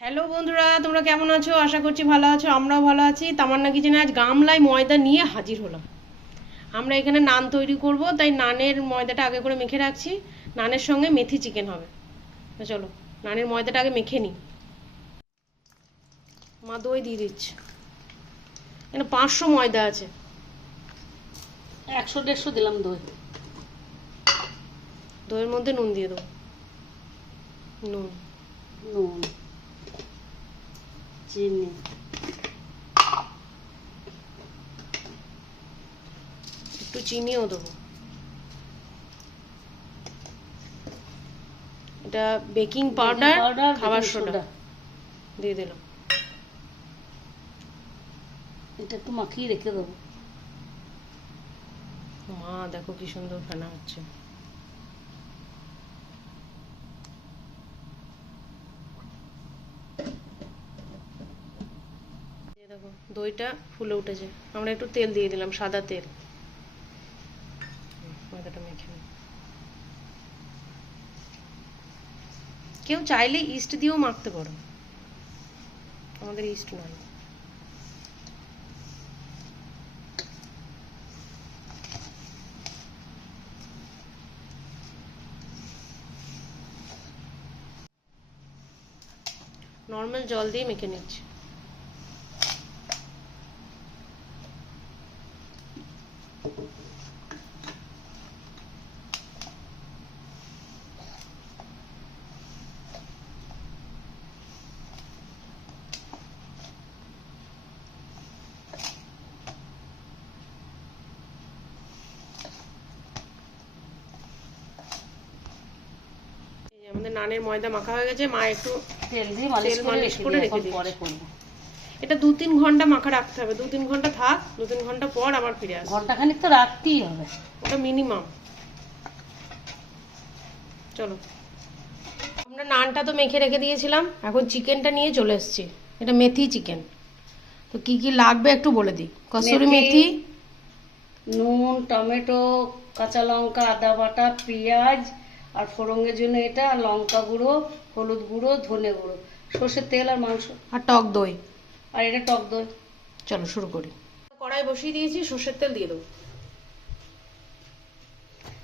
Hello বন্ধুরা, তোমরা কেমন আছো? আশা করছি ভালো আছো। আমরাও ভালো আছি। তামান্না কিচেনে আজ গামলায় ময়দা নিয়ে হাজির হলাম। আমরা এখানে নান তৈরি করব, তাই নানের ময়দাটা আগে করে মেখে রাখছি। নানের সঙ্গে মেথি চিকেন হবে। তো চলো নানের ময়দাটা আগে মেখে নিই। মা দই দিয়ে দিচ্ছে। এখানে 500 ময়দা আছে। 100-150 দিলাম দই। দইয়ের মধ্যে নুন দিয়ে দেবো। নুন, নুন, চিনি, একটু চিনিও দেবো। এটা বেকিং পাউডার, খাবার সোডা দিয়ে দিলাম। এটা একটু মাখিয়ে রেখে দেবো। মা দেখো কি সুন্দর ফেনা হচ্ছে। দেখো দইটা ফুলে উঠেছে। আমরা একটু তেল দিয়ে দিলাম, সাদা তেল। ময়দাটা মেখে নিই। কেউ চাইলে ইস্ট দিয়েও মাখতে পারো, আমাদের ইস্ট নয়। নর্মাল জল দিয়ে মেখে নিচ্ছি। আমাদের নানের ময়দা মাখা হয়ে গেছে। মা একটু তেল দিয়ে মালিশ করে রেখে দিই, পরে করব। এটা 2-3 ঘন্টা মাখা রাখতে হবে। 2-3 ঘন্টা থাক, 2-3 ঘন্টা পর আবার ফিরে আসবে। ঘন্টাখানিক তো রাখতেই হবে, ওটা মিনিমাম। চলো, আমরা নানটা তো মেখে রেখে দিয়েছিলাম, এখন চিকেনটা নিয়ে চলে এসেছি। এটা মেথি চিকেন। তো কি কি লাগবে একটু বলে দিই। কসুরি মেথি, নুন, টমেটো, কাঁচা লঙ্কা, আদা বাটা, পেঁয়াজ, আর ফোড়নের জন্য এটা, আর লঙ্কা গুঁড়ো, হলুদ গুঁড়ো, ধনে গুঁড়ো, সর্ষের তেল, আর মাংস, আর টক দই। আর এটা টক দই। চলো শুরু করি। কড়াই বসিয়ে দিয়েছি, সর্ষের তেল দিয়ে দেবো।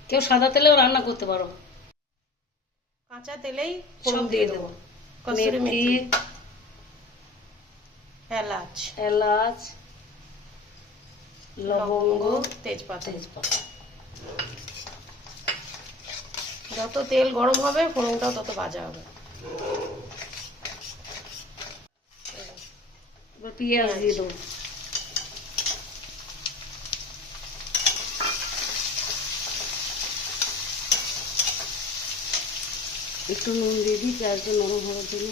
কেউ সাদা তেলেও রান্না করতে পারো। কাঁচা তেলেই সব দিয়ে দেবো। কসুরি মেথি, মেথি, এলাচ, এলাচ, লবঙ্গ, তেজপাতা। তেজপাতা। যত তেল গরম হবে ফোড়নটাও তত ভাজা হবে। এবার পেঁয়াজ দিয়ে দেবো। একটু নুন দিয়ে দিই পেঁয়াজটা নরম হওয়ার জন্য।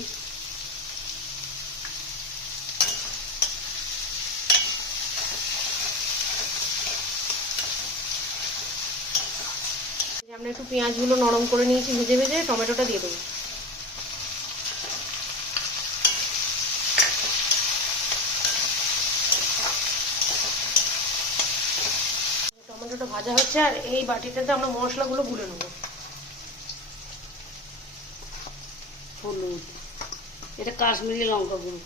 আমরা একটু পেঁয়াজগুলো নরম করে নিয়েছি ভেজে ভেজে। টমেটোটা দিয়ে দেবো। টমেটোটা ভাজা হচ্ছে, আর এই বাটিটাতে আমরা মশলাগুলো গুলে নেবো। হলুদ, এটা কাশ্মীরি লঙ্কা গুঁড়ো,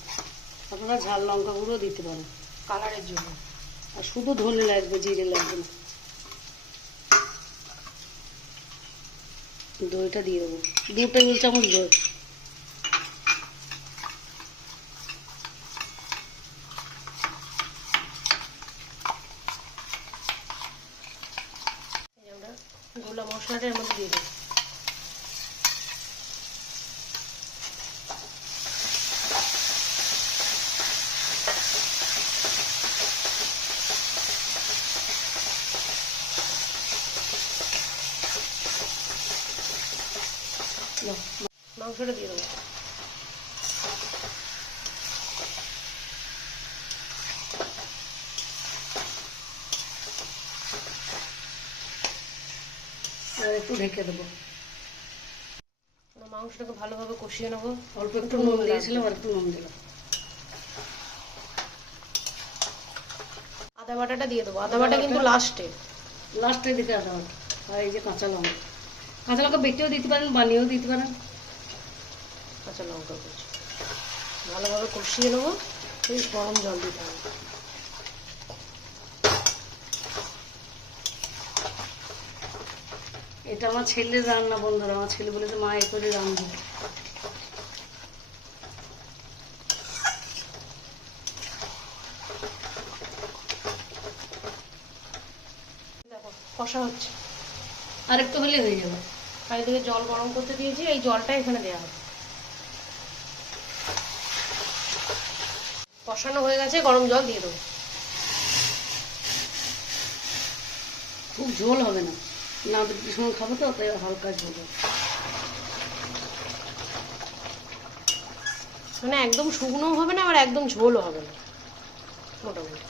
আপনারা ঝাল লঙ্কা গুঁড়ো দিতে পারেন কালারের জন্য। আর শুধু ধনে লাগবে, জিরে লাগবে না। দইটা দিয়ে দেবো, 2 টেবিল চামচ দই। আমরা গোলা মশলাটা এর মধ্যে দিয়ে দেবো। মাংসটা দিয়ে দেবো। আর একটু ঢেকে দেবো। মাংসটাকে ভালোভাবে কষিয়ে নেবো। অল্প একটু নুন দিয়েছিলাম, আর একটু নুন দিলাম। আদা বাটাটা দিয়ে দেবো। আদা বাটা কিন্তু লাস্টে দিতে আদা বাটা। আর এই যে কাঁচা লঙ্কা, কাঁচা লঙ্কা বেটেও দিতে পারেন, বানিয়েও দিতে পারেন। কাঁচা লঙ্কা কুচি। ভালোভাবে কষিয়ে নেবো। এই গরম জল দিতে হবে। এটা আমার ছেলের রান্না বন্ধুরা, আমার ছেলে বলেছে মা এই করে রান্না। দেখো কষা হচ্ছে, আর একটু হলে হয়ে যাবে। আর এদিকে জল গরম করতে দিয়েছি, এই জলটা এখানে দেওয়া হবে। কষানো হয়ে গেছে, গরম জল দিয়ে দেবো। খুব ঝোল হবে না, না বৃষ্টির সময় খাবো তো, তাই হালকা ঝোল হবে। মানে একদম শুকনো হবে না, আবার একদম ঝোলও হবে না, মোটামুটি।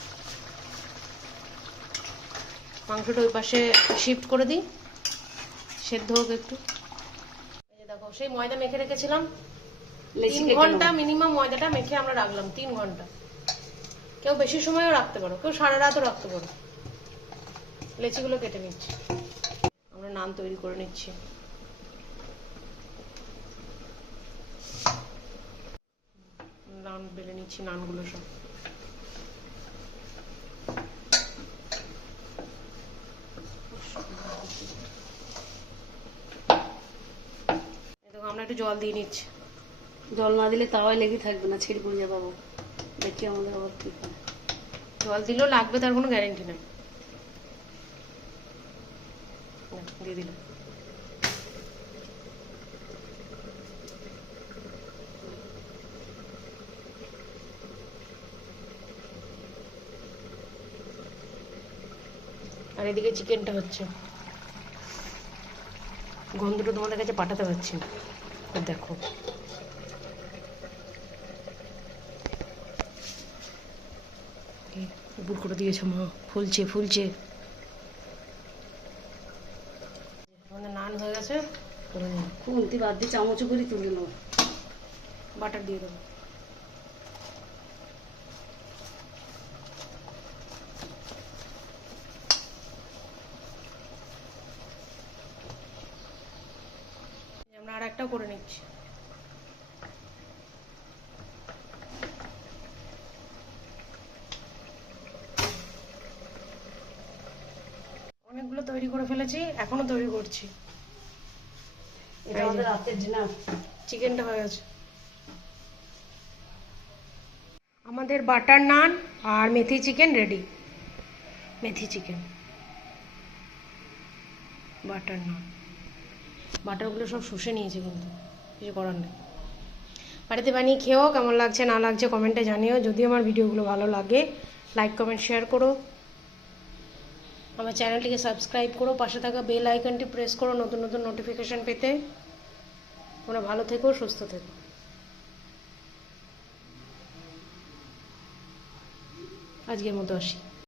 মাংসটা ওই পাশে শিফট করে দিই, সেদ্ধ হোক একটু। এই যে দেখো, সেই ময়দা মেখে রেখেছিলাম 3 ঘন্টা মিনিমাম। ময়দাটা মেখে আমরা রাখলাম 3 ঘন্টা। কেউ বেশি সময়ও রাখতে পারো, কেউ সারা রাতও রাখতে পারো। লেচিগুলো কেটে নিচ্ছি, আমরা নান তৈরি করে নিচ্ছি। নান বেলে নিচ্ছি, নানগুলো সব। আমরা একটু জল দিয়ে নিচ্ছি। জল না দিলে তাওয়ায় লেগে থাকবে না, ছিঁড়ে পড়ে যাবে। বাবু দেখি আমাদের আবার কি করে। জল দিলেও লাগবে তার কোনো গ্যারেন্টি নেই। দিয়ে দিলাম। আর এদিকে চিকেনটা হচ্ছে, গন্ধটা তোমাদের কাছে পাঠাতে পারছি না। দেখো উপর করে দিয়েছে মা, ফুলছে ফুলছে। আমাদের নান হয়ে গেছে, করে নিই। খুন্তি বাদ দিয়ে চামচ করে তুলে নেবো। বাটার দিয়ে দেবো। আমরা আর একটা করে নিচ্ছি। অনেকগুলো তৈরি করে ফেলেছি, এখনো তৈরি করছি। এটা আমাদের রাতের ডিনার। চিকেনটা হয়ে গেছে। আমাদের বাটার নান আর মেথি চিকেন রেডি। মেথি চিকেন, বাটার নান। বাটারগুলো সব শুষে নিয়েছে, কিন্তু কিছু করার নেই। বাড়িতে বানিয়ে খেয়েও কেমন লাগছে না লাগছে কমেন্টে জানিও। যদি আমার ভিডিওগুলো ভালো লাগে লাইক কমেন্ট শেয়ার করো, আমার চ্যানেলটিকে সাবস্ক্রাইব করো, পাশে থাকা বেল আইকনটি প্রেস করো নতুন নতুন নোটিফিকেশান পেতে। তোমরা ভালো থেকো, সুস্থ থেকো। আজকের মতো আসি।